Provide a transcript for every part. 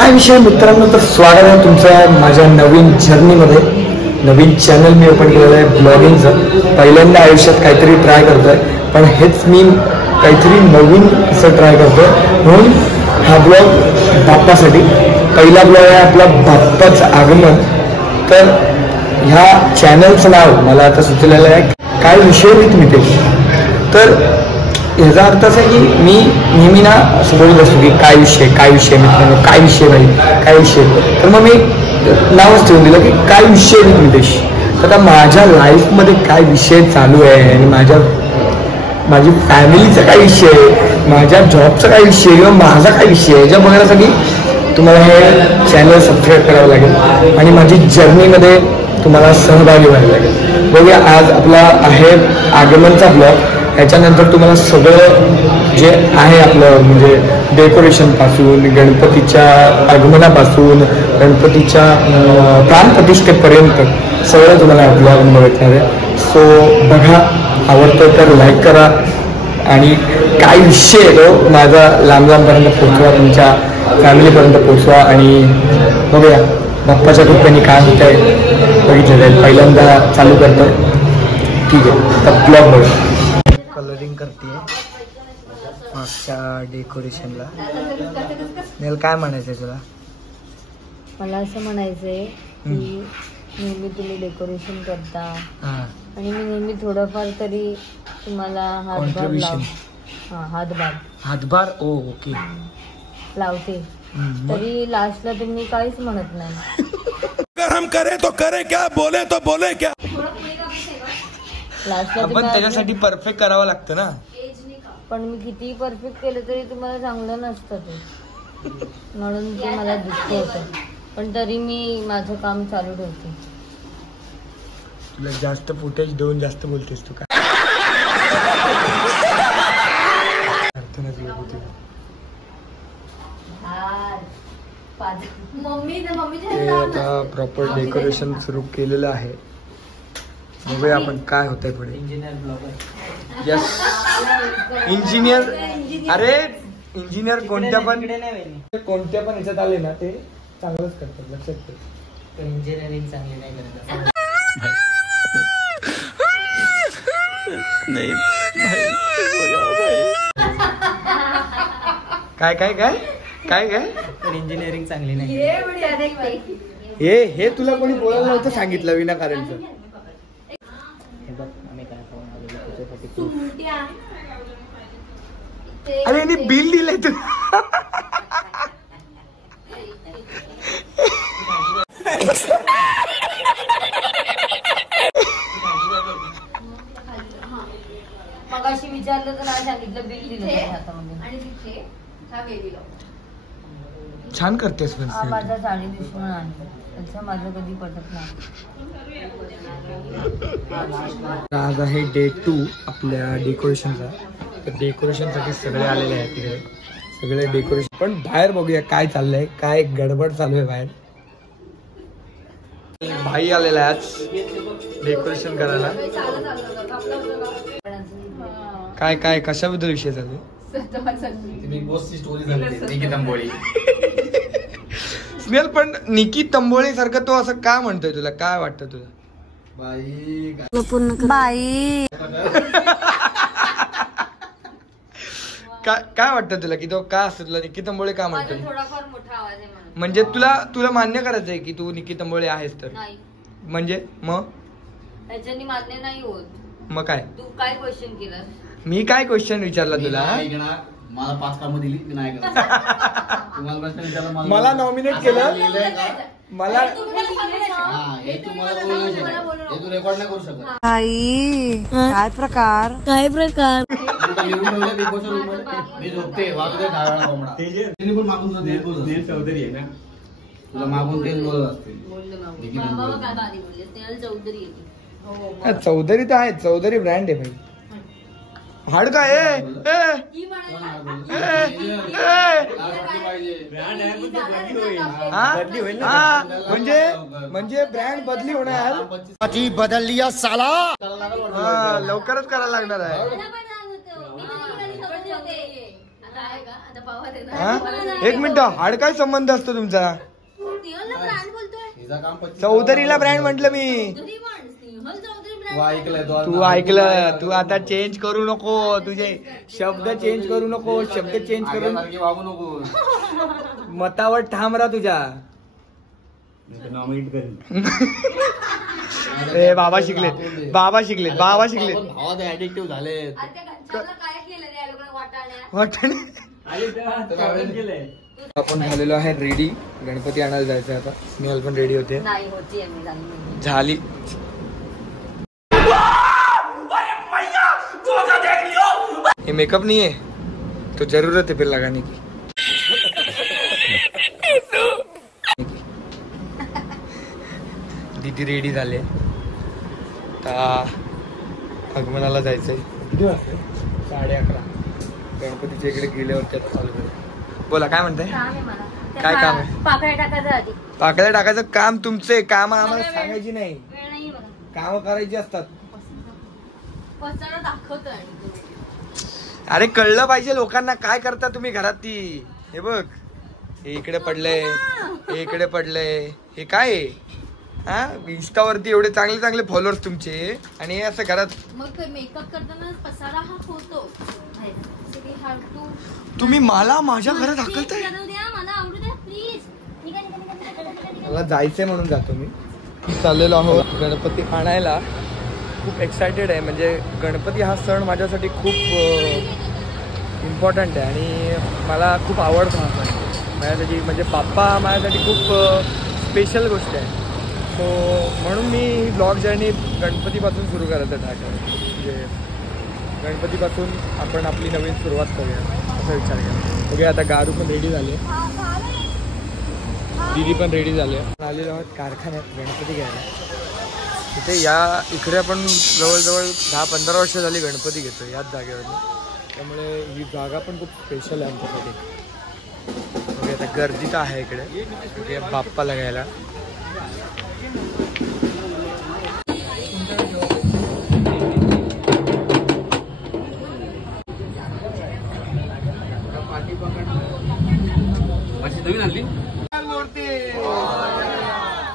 काय विषय मित्रांनो, तर स्वागत आहे तुमचं माझ्या नवीन जर्नीमध्ये. नवीन चॅनल मी ओपन केलेलं आहे ब्लॉगिंगचं. पहिल्यांदा आयुष्यात काहीतरी ट्राय करतोय, पण हेच मी काहीतरी नवीन असं ट्राय करतोय. म्हणून हा ब्लॉग बाप्पासाठी पहिला ब्लॉग आहे आपला, बाप्पाचं आगमन. तर ह्या चॅनलचं नाव मला आता सुचलेलं आहे काय विषय मी तुम्ही ते. तर ह्याचा अर्थ असा आहे की मी नेहमी ना असं बोलत असतो की काय विषय मित्रांनो, काय विषय भाई, काय विषय. तर मग मी नावच ठेवून दिलं की काय विषय मित्रदेश. तर आता माझ्या लाईफमध्ये काय विषय चालू आहे आणि माझी फॅमिलीचा काय विषय आहे, माझ्या जॉबचा काय विषय किंवा माझा काय विषय आहे, याच्या बघण्यासाठी तुम्हाला हे चॅनल सबस्क्राईब करावं लागेल आणि माझी जर्नीमध्ये तुम्हाला सहभागी व्हायला लागेल. बघूया, आज आपला आहे आगमनचा ब्लॉग. त्याच्यानंतर तुम्हाला सगळं जे आहे आपलं म्हणजे डेकोरेशनपासून, गणपतीच्या आगमनापासून, गणपतीच्या प्राणप्रतिष्ठेपर्यंत सगळं तुम्हाला या ब्लॉगमध्ये भेटणार आहे. सो बघा, आवडतं तर लाईक करा आणि काय विषय आहे तो माझा लांबपर्यंत पोचवा, तुमच्या फॅमिलीपर्यंत पोचवा. आणि बघूया बाप्पाच्या कृपेने काय होत आहे बघितलं जाईल. पहिल्यांदा चालू करतोय, ठीक आहे. तर ब्लॉग बघा. कलरिंग करते मागच्या डेकोरेशनला. नेल काय म्हणायचंय तुला? मला असं म्हणायचंय की नेहमी तुम्ही डेकोरेशन करता आणि मी नेहमी थोडंफार तरी तुम्हाला हातभार ओके लावते, तरी लास्टला तुम्ही काहीच म्हणत नाही. अगर हम करे तो करे क्या, बोले तो बोले क्या. आपण त्याच्यासाठी परफेक्ट करावं लागतं ना. पण मी किती परफेक्ट केलं तरी तुम्हाला चांगलं नसतं ते, म्हणून ते मला दुःख होतं. पण तरी मी माझं काम चालू ठेवते. तुला जास्त फुटेज देऊन जास्त बोलतेस तू. काय आता प्रॉपर डेकोरेशन सुरू केलेलं आहे. बघूया आपण काय होतंय पुढे. Yes, engineer. अरे इंजिनियर कोणत्या पण ह्याच्यात आले ना ते चांगलंच करतात, लक्षात ठेव. इंजिनिअरिंग चांगली नाही करत. काय काय काय काय काय इंजिनिअरिंग चांगली नाही. हे तुला कोणी बोलायला नव्हतं सांगितलं विनाकारणचं. अरे यांनी बिल दिलंय तू. मगाशी विचारलं तर नाही सांगितलं, बिल दिलं हातामध्ये. छान करतेस. माझा साडी दुश्मन आहे, त्याचं माझं कधी पटत नाही. आज आहे डे 2 आपल्या डेकोरेशनचा. तर डेकोरेशनसाठी सगळे आलेले आहेत तिकडे, सगळे डेकोरेशन. पण बाहेर बघूया काय चाललंय, काय गडबड चालू आहे बाहेर. भाई आलेला आहे आज डेकोरेशन करायला. काय काय कशाबद्दल विषय चालू आहे? स्नेल, पण निकी तंबोळी सारखं तो असं का म्हणतोय? तुला काय वाटतं? तुला बाई काय वाटतं तुला की तो का असतो? तुला निकी तंबोळे का म्हणतोय? थोडाफार मोठा आवाज आहे म्हणजे तुला मान्य करायचंय की तू निकी तंबोळे आहेस? तर म्हणजे मग त्याच्यानी मान्य नाही होत. मग काय तू काय क्वेश्चन केलं? मी काय क्वेश्चन विचारला तुला? मला 5 कामं दिली, मी नाही करत. तुम्हाला प्रश्न विचारला, मला नॉमिनेट केलं. मला हे तुम्हाला बोलू शकत, हे तू रेकॉर्ड नाही करू शकत. काय प्रकार मी झोपते, वाजले 10 वेळा कोंबडा. त्यांनी पण मागून चौधरी आहे ना, तुला मागून तेच बोलत असते. चौधरी तर आहे, चौधरी ब्रँड आहे भाई. हाड काय म्हणजे ब्रँड बदली होणार. बदल साला. लवकरच करायला लागणार आहे. हा? एक मिनिट, हाड काय संबंध असतो तुमचा? चौधरीला ब्रँड म्हंटल मी. तू ऐकलं, तू आता चेंज करू नको, तुझे शब्द चेंज करू नको, शब्द चेंज करून वागू नको. मतावर ठाम राहा तुझ्या. ए बाबा शिकलेत, बाबा शिकलेत, बाबा शिकलेत. भावात ऍडिक्टिव्ह झाले. आपण झालेलो आहे रेडी, गणपती आणायला जायचं आता. स्नेहल पण रेडी होते. झाली. ये मेकअप नहीं है तो जरूरत है फिर लगाने की. दीदी रेडी झाले. आता आगमनाला जायचंय. 11:30 गणपतीच्या इकडे गेल्यावरती आता चालू करू. बोला काय म्हणताय? काय काम आहे? पाकळ्या टाकायचं आधी. पाकळ्या टाकायचं काम तुमचे. काम आम्हाला सांगायची नाही, काम करायची असतात. अरे कळलं पाहिजे लोकांना काय करता तुम्ही घरात. ती हे बघ, हे इकडे पडलंय, हे इकडे पडलंय, हे काय आहे? हा, इंस्टावरती एवढे चांगले चांगले फॉलोअर्स तुमचे, आणि हे असं घरात. मग मेकअप करताना पसारा हा होतो. तुम्ही मला माझ्या घरात हाकलताय. मला जायचंय म्हणून जातो मी. चाललेलो आहोत गणपती आणायला. खूप एक्सायटेड आहे. म्हणजे गणपती हा सण माझ्यासाठी खूप इम्पॉर्टंट आहे आणि मला खूप आवडतो हा सण माझ्यासाठी. म्हणजे बाप्पा माझ्यासाठी खूप स्पेशल गोष्ट आहे. सो म्हणून मी ही ब्लॉग जर्नी गणपतीपासून सुरू करायचं टाकलं. म्हणजे गणपतीपासून आपण आपली नवीन सुरुवात करूया असा विचार केला. ओके, आता गारू पण रेडी झाले, दीदी पण रेडी झाले. आलेलो आहोत कारखान्यात गणपती घ्यायला. तिथे इकडे आपण जवळजवळ 10-15 वर्ष झाली गणपती घेतो याच जागेवर. त्यामुळे ही जागा पण खूप स्पेशल आहे आमच्यासाठी. ओके, आता गर्दी तर आहे इकडे. ओके, बाप्पाला घ्यायला.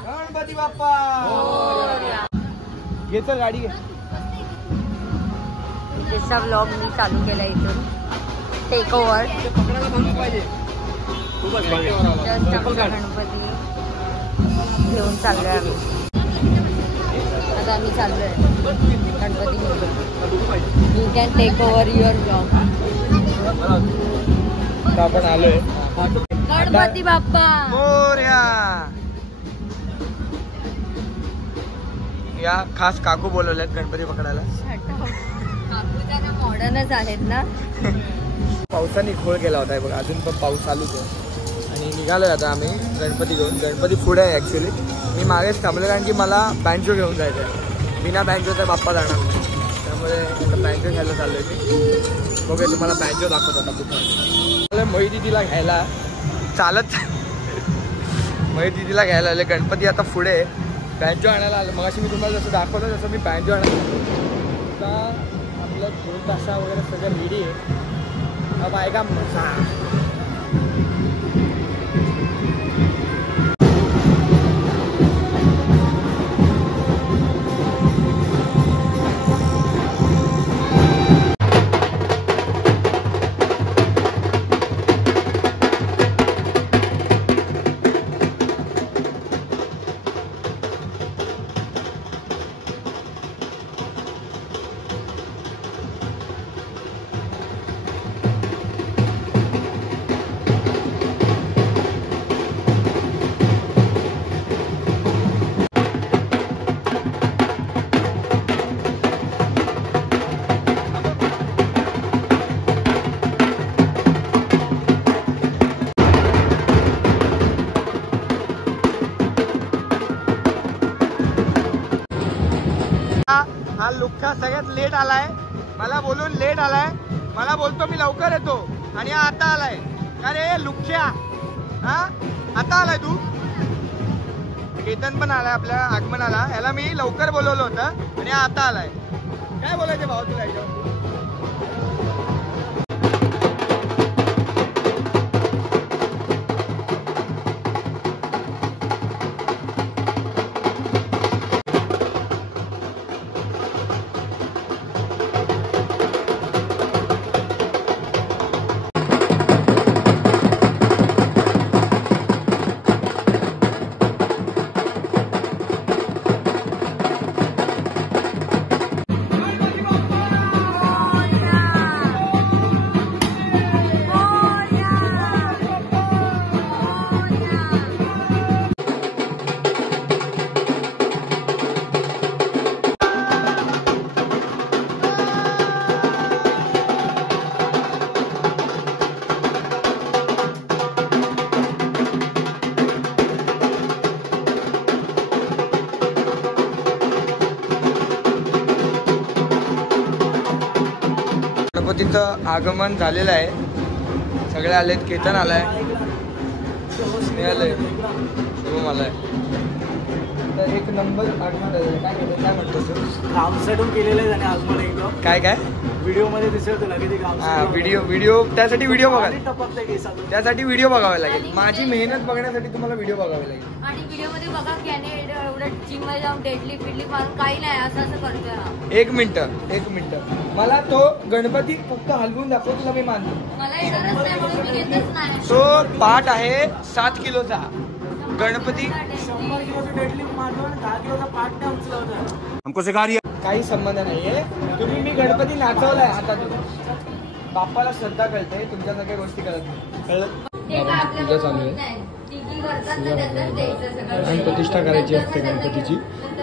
गणपती बाप्पा घे, चल गाडी घे. तिसरा व्लॉग मी चालू केला इथून. Take over. गणपती घेऊन चाललोय आम्ही. आता आम्ही चाललोय गणपती घेऊन. You can take over your vlog. आपण आलोय. गणपती बाप्पा मोरया. या खास काकू बोलवल्यात गणपती पकडायला. काकू जरा मॉडर्नच आहेत ना. पावसाने घोळ केला होता बघा, अजून पण पाऊस चालूच आहे. आणि निघालोय आता आम्ही गणपती घेऊन. गणपती पुढे आहे ॲक्च्युली. मी मागेच थांबलो कारण की मला बँजो घेऊन जायचं आहे. बिना बँजोचा बाप्पा जाणार नाही. त्यामुळे आता बँजो घ्यायला चाललोय मी. बघूया तुम्हाला बँजो दाखवत आता कुठे. मही दिदीला घ्यायला चालत मही दिदीला घ्यायला आले. गणपती आता पुढे बँजो आणायला आलं. मग मी तुम्हाला जसं दाखवलं तसं मी बँजो आणायला. आता आपलं 2 तासा वगैरे सगळं रेडी आहे. अब आएगा मजा. हा लुक्का सगळ्यात लेट आलाय. मला बोलून लेट आलाय. मला बोलतो मी लवकर येतो आणि आता आलाय. अरे लुक्क्या, हा आता आलाय तू. केतन पण आलाय आपल्या आगमनाला. याला मी लवकर बोलवलं होतं आणि आता आलाय. काय बोलायचं भाऊ तुला याच्यावर? गणपतीचं आगमन झालेलं आहे. सगळे आलेत. केतन आलाय, स्नेहल आहे, शुभम आलाय. तर एक नंबर आगमन झालेलं. काय केलं, काय म्हणतो तू? ग्रामसेटून केलेलं आहे त्याने आगमन एकदम. काय काय व्हिडिओ मध्ये दिसत होतं लगेच व्हिडिओ त्यासाठी व्हिडिओ बघा. टपकते केसात. त्यासाठी व्हिडिओ बघावे लागेल. माझी मेहनत बघण्यासाठी तुम्हाला व्हिडिओ बघावे लागेल. आणि व्हिडिओ मध्ये बघा की याने एवढं जिम मध्ये जाऊन डेडली फिडली मारून काही नाही असं करतोय हा. एक मिनिट मला तो गणपती फक्त हलवून दाखव, तुला मी मानतो. मला येणारच नाही म्हणून मी घेतच नाही. तो पाठ आहे 7 किलोचा गणपती. 100 किलोचं डेडली मारलो आणि 10 किलोचा पाठ नाही उचला होता. हमको सिखा रही है. काही संबंध नाहीये. तुम्ही मी गणपती नाचवलाय आता. बाप्पाला श्रद्धा कळते, तुमच्या सगळ्या गोष्टी कळत नाही. कळलं? पूजा चालू आहे. प्राण प्रतिष्ठा करायची असते गणपतीची.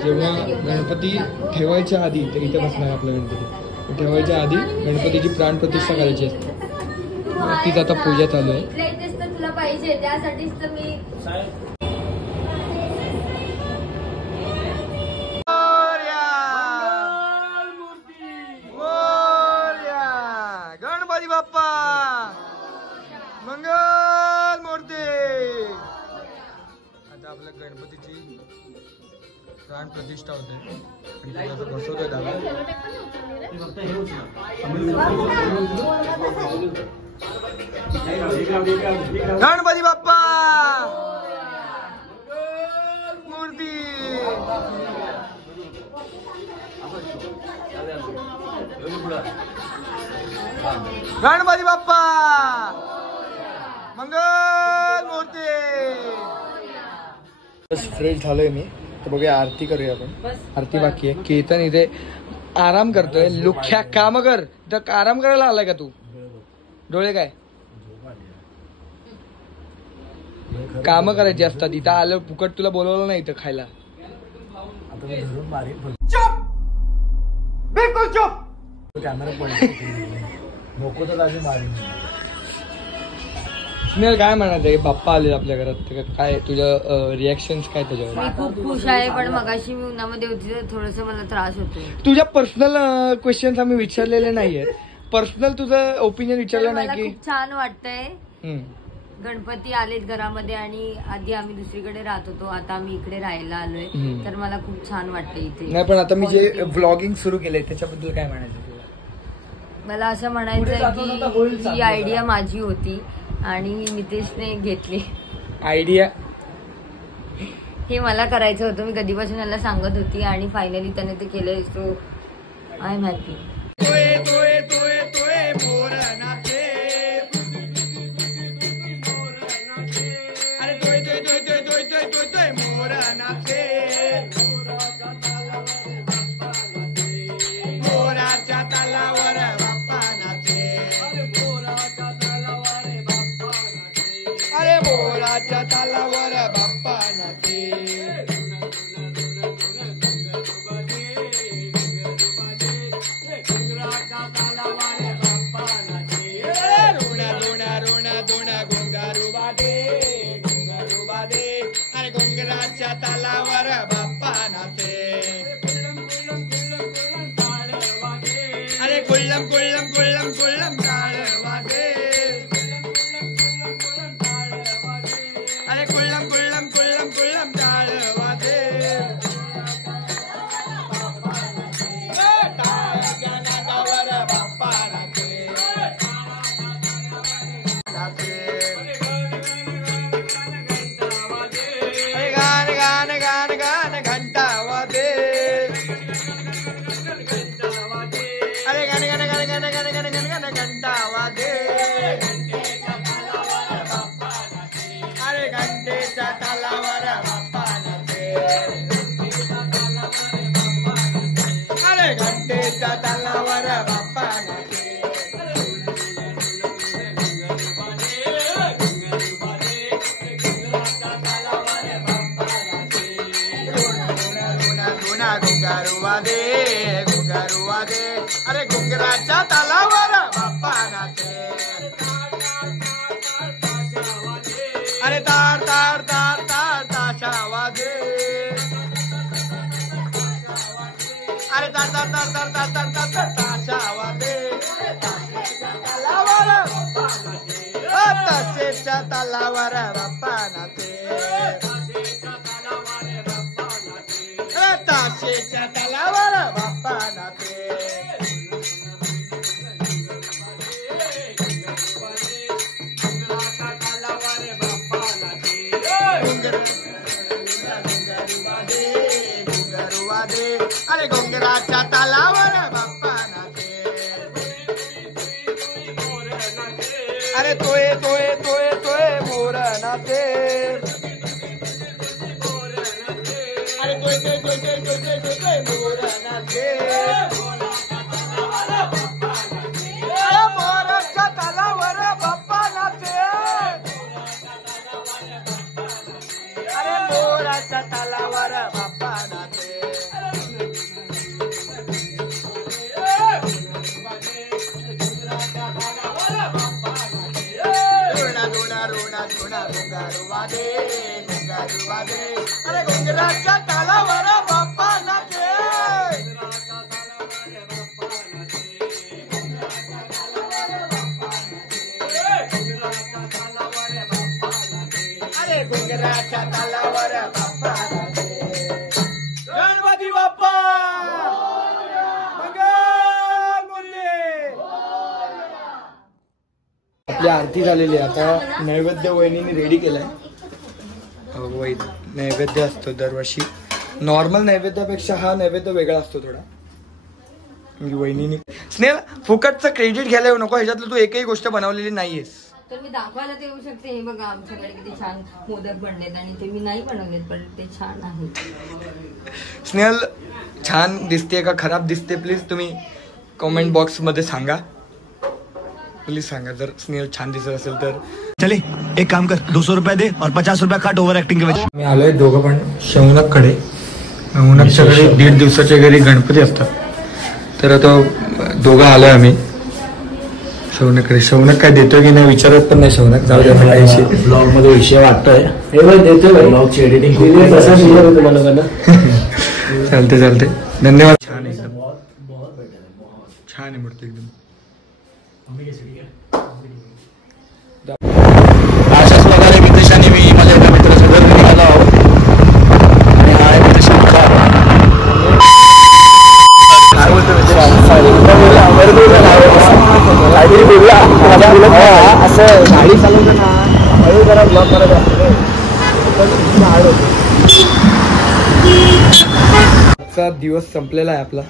जेव्हा गणपती ठेवायच्या आधी, तर इथे बसणार आपला गणपती, ठेवायच्या आधी गणपतीची प्राण प्रतिष्ठा करायची असते. तीच आता पूजा चालू आहे. तुला पाहिजे त्यासाठीच तर मी गणपती बाप्पा मंगल मूर्ती. आता आपल्या गणपतीची प्राण प्रतिष्ठा होते आणि तुला बसवतोय दादा. गणपती बाप्पा मूर्ती. गणपती बाप्पा मंगल मूर्ती. बस फ्रेश झालोय मी. तर बघूया आरती करूया आपण. आरती बाकी आहे. केतन इथे आराम करतोय. लुख्या काम कर. तर आराम करायला आलाय का तू? डोळे काय काम करायची असतात. इथं आलं फुकट तुला बोलवलं नाही इथं खायला. चुप, बिलकुल चुप. नको तर अजून मारेन. स्नेहल काय म्हणायचं बाप्पा आले आपल्या घरात, काय तुझ्या रिॲक्शन्स काय त्याच्यावर? मी खूप खुश आहे, पण मगाशी मी उन्हामध्ये होती तर थोडस मला त्रास होतोय. तुझ्या पर्सनल क्वेश्चन्स आम्ही विचारलेले नाहीये. पर्सनल तुझं ओपिनियन विचारलं नाही की? खूप छान वाटतंय. गणपती आलेत घरामध्ये आणि आधी आम्ही दुसरीकडे राहत होतो, आता आम्ही इकडे राहायला आलोय, तर मला खूप छान वाटतंय इथे. नाही पण आता मी जे व्लॉगिंग सुरू केलंय त्याच्याबद्दल काय म्हणायचं तुला? मला असं म्हणायचंय की ही आयडिया माझी होती आणि नितेशने घेतली. आयडिया हे मला करायचं होतं, मी कधीपासून याला सांगत होती आणि फायनली त्याने ते केलंय. So I am happy. अरे बोराच्या तालावर बाप्पा नाचे. रोणा रोणा रोणा दोणा गोंगारू बादे, गोंगारू बादे. अरे गोंगराच्या तालावर बाप्पा नाचे. अरे कुल्लम कुल्लम कुल्लम कुल्लम टाळ वाजे. अरे कुल्लम कुल्लम कुल्लम कुल्लम टाळ वाजे. टाळाच्या नादावर बाप्पा नाचे. अरे गान गान गान गान घंटा वाजे. अरे गान गान गान गान गान गान गान गान घंटा वाजे. अरे घंटेच्या तालावर बाप्पा नाचे. अरे घंटेच्या तालावर बाप्पा नाचे. घुंगारू वादे, घुंगारू वादे. अरे घुंगराच्या तालावर बाप्पा नाचे. अरे तार तार तार तार ताशा वाजे. अरे तार तार तार तार तार तार तार ताशा वाजे. ताशेच्या तालावर बाप्पा नाचे, ताशेच्या तालावर बाप्पा नाचे. अरे घुंगराच्या तालावर बाप्पा नाचे. अरे तोय तोय तोय तोय मोर नाचे. अरे तोय तोय तोय तोय तोय तोय तोय तोय मोर नाचे. अरे मोराच्या तालावर बाप्पा नाचे. अरे मोराच्या तालावर बाप्पा नाचे. अरे घुंगराच्या तालावर बाप्पा नाचे. अरे घुंगराच्या तालावर बाप्पा नाचे. गणपती बाप्पा आपली आरती झालेली आहे. आता नैवेद्य वहिनीने रेडी केलाय. नैवेद्य असतो दरवर्षी. नॉर्मल नैवेद्यापेक्षा हा नैवेद्य वेगळा असतो थोडा. वहिनीने स्नेहल फुकटचं क्रेडिट घ्यायला येऊ नको. ह्याच्यातलं तू एकही गोष्ट बनवलेली नाहीयेस. तर मी दाखवायला ते येऊ शकते. हे बघा आमच्याकडे किती छान मोदक बनलेत आणि ते मी नाही बनवलेत पण ते छान आहेत. स्नेहल छान दिसते का खराब दिसते प्लीज तुम्ही कमेंट बॉक्स मध्ये सांगा. प्लीज सांगा जर स्नेहल छान दिसत असेल तर. चले एक काम कर 200 रुपये दे और 50 रुपये काट ओव्हर ऍक्टिंग के वजह. मी आलोय दोघं पण शौनककडे. शौनकच्याकडे 1.5 दिवसाच्या घरी गणपती असतात. तर आता दोघं आलोय आम्ही शौनककडे. शौनक काय देतोय की नाही विचारत पण नाही. शौनक जाऊ द्या. ब्लॉग मध्ये विषय वाटतोय. ब्लॉगची एडिटिंग चालते चालते. धन्यवाद. छान एकदम छान आहे मूर्ती एकदम. अशाच प्रकारे मितेशाने मी माझ्या एका मित्रासोबत निघालो आहोत. आणि हा आहे मितेश. काय बोलतो असं गाडी चालवताना हळू जरा ब्लॉक करत असतो. आजचा दिवस संपलेला आहे आपला.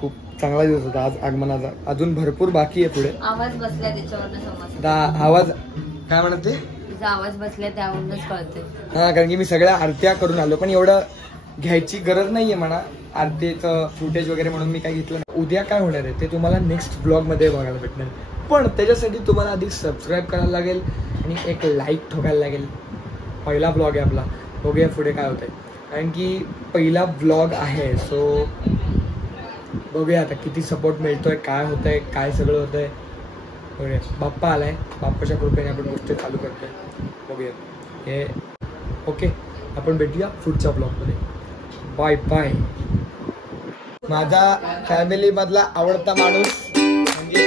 खूप चांगला दिवस होता आज आगमनाचा. अजून भरपूर बाकी आहे पुढे. आवाज बसला त्याच्यावरनं समजतं. आवाज काय म्हणत ते तुझा आवाज बसला त्यावरूनच कळते. हा कारण की मी सगळ्या आरत्या करून आलो. पण एवढं घ्यायची गरज नाहीये म्हणा आरतीचं फुटेज वगैरे म्हणून मी काय घेतलं नाही. उद्या काय होणार आहे ते तुम्हाला नेक्स्ट ब्लॉग मध्ये बघायला भेटणार. पण त्याच्यासाठी तुम्हाला आधी सबस्क्राईब करायला लागेल आणि एक लाईक ठोकायला लागेल. पहिला ब्लॉग आहे आपला. बघूया पुढे काय होतंय. कारण की पहिला ब्लॉग आहे सो बघूया आता किती सपोर्ट मिळतोय, काय होतंय, काय सगळं होतंय. बघूया. बाप्पा आलाय. बाप्पाच्या कृपेने आपण गोष्टी चालू करतोय. बघूया हे. ओके आपण भेटूया पुढच्या ब्लॉगमध्ये. Bye bye. माझा फॅमिली मधला आवडता माणूस म्हणजे